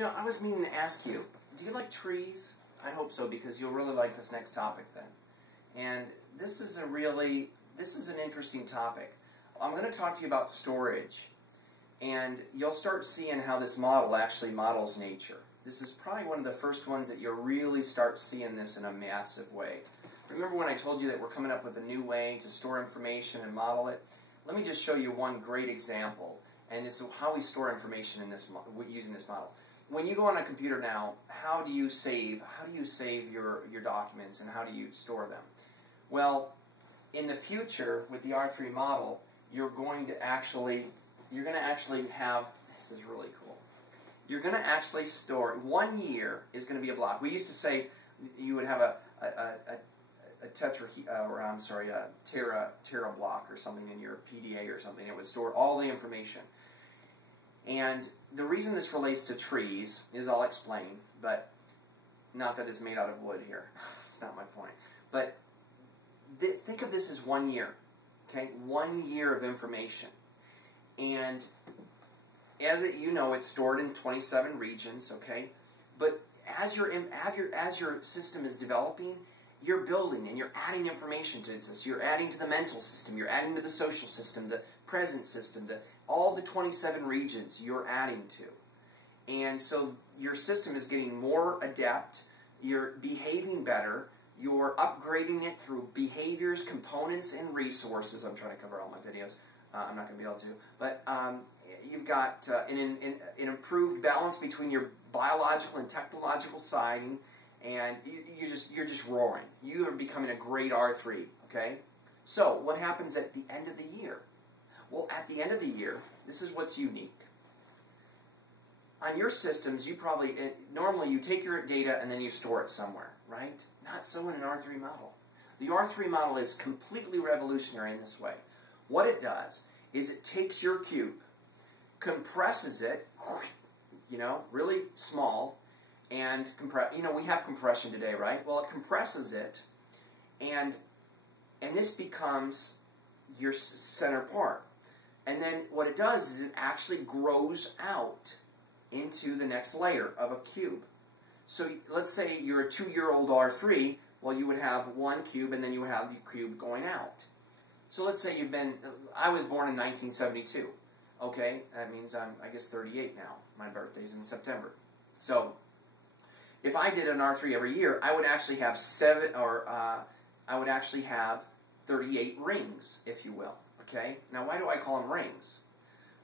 You know, I was meaning to ask you, do you like trees? I hope so, because you'll really like this next topic then. And this is an interesting topic. I'm going to talk to you about storage. And you'll start seeing how this model actually models nature. This is probably one of the first ones that you'll really start seeing this in a massive way. Remember when I told you that we're coming up with a new way to store information and model it? Let me just show you one great example. And this is how we store information in this using this model. When you go on a computer now, how do you save your documents and how do you store them? Well, in the future with the R3 model, you're going to actually have, this is really cool, you're going to actually store, 1 year is going to be a block. We used to say you would have a tera block or something in your PDA or something. It would store all the information. And the reason this relates to trees is I'll explain, but not that it's made out of wood here. It's not my point. But think of this as 1 year, okay? 1 year of information. And as it's stored in 27 regions, okay? But as your system is developing, you're building and you're adding information to this. You're adding to the mental system, you're adding to the social system, the present system, all the 27 regions you're adding to. And so your system is getting more adept, you're behaving better, you're upgrading it through behaviors, components, and resources. I'm trying to cover all my videos. I'm not going to be able to. But you've got an improved balance between your biological and technological siding, and you're just roaring. You are becoming a great R3, okay? So, what happens at the end of the year? Well, at the end of the year, this is what's unique. On your systems, normally you take your data and then you store it somewhere, right? Not so in an R3 model. The R3 model is completely revolutionary in this way. What it does is it takes your cube, compresses it, really small, and we have compression today, right? Well, it compresses it, and this becomes your center part. And then what it does is it actually grows out into the next layer of a cube. So let's say you're a 2-year-old R3, well, you would have one cube, and then you would have the cube going out. So let's say I was born in 1972, okay? That means I'm, I guess, 38 now. My birthday's in September. So if I did an R3 every year, I would actually have 38 rings, if you will, okay? Now, why do I call them rings?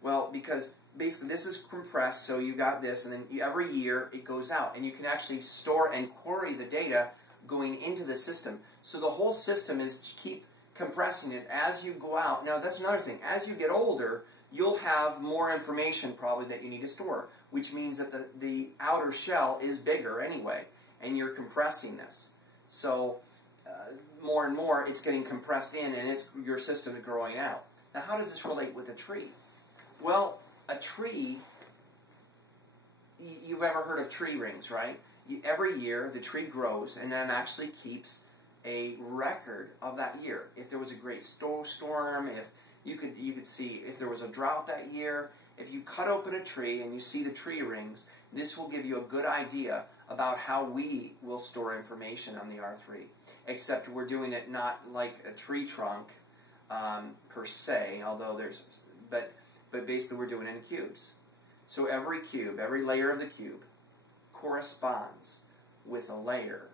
Well, because basically this is compressed, so you got this, and then every year it goes out, and you can actually store and query the data going into the system. So the whole system is keep compressing it as you go out. Now, that's another thing. As you get older, you'll have more information probably that you need to store, which means that the outer shell is bigger anyway, and you're compressing this. So more and more, it's getting compressed in, and your system is growing out. Now, how does this relate with a tree? Well, a tree, you've ever heard of tree rings, right? Every year, the tree grows and then actually keeps a record of that year. If there was a great storm, if you could see if there was a drought that year. If you cut open a tree and you see the tree rings, this will give you a good idea about how we will store information on the R3. Except we're doing it not like a tree trunk per se, although but basically we're doing it in cubes. So every cube, every layer of the cube corresponds with a layer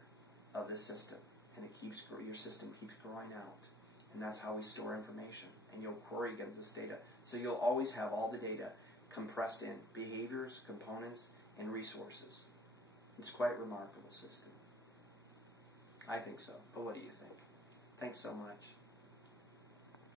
of the system, and your system keeps growing out, and that's how we store information. And you'll query against this data, so you'll always have all the data compressed in behaviors, components, and resources. It's quite a remarkable system. I think so, but what do you think? Thanks so much.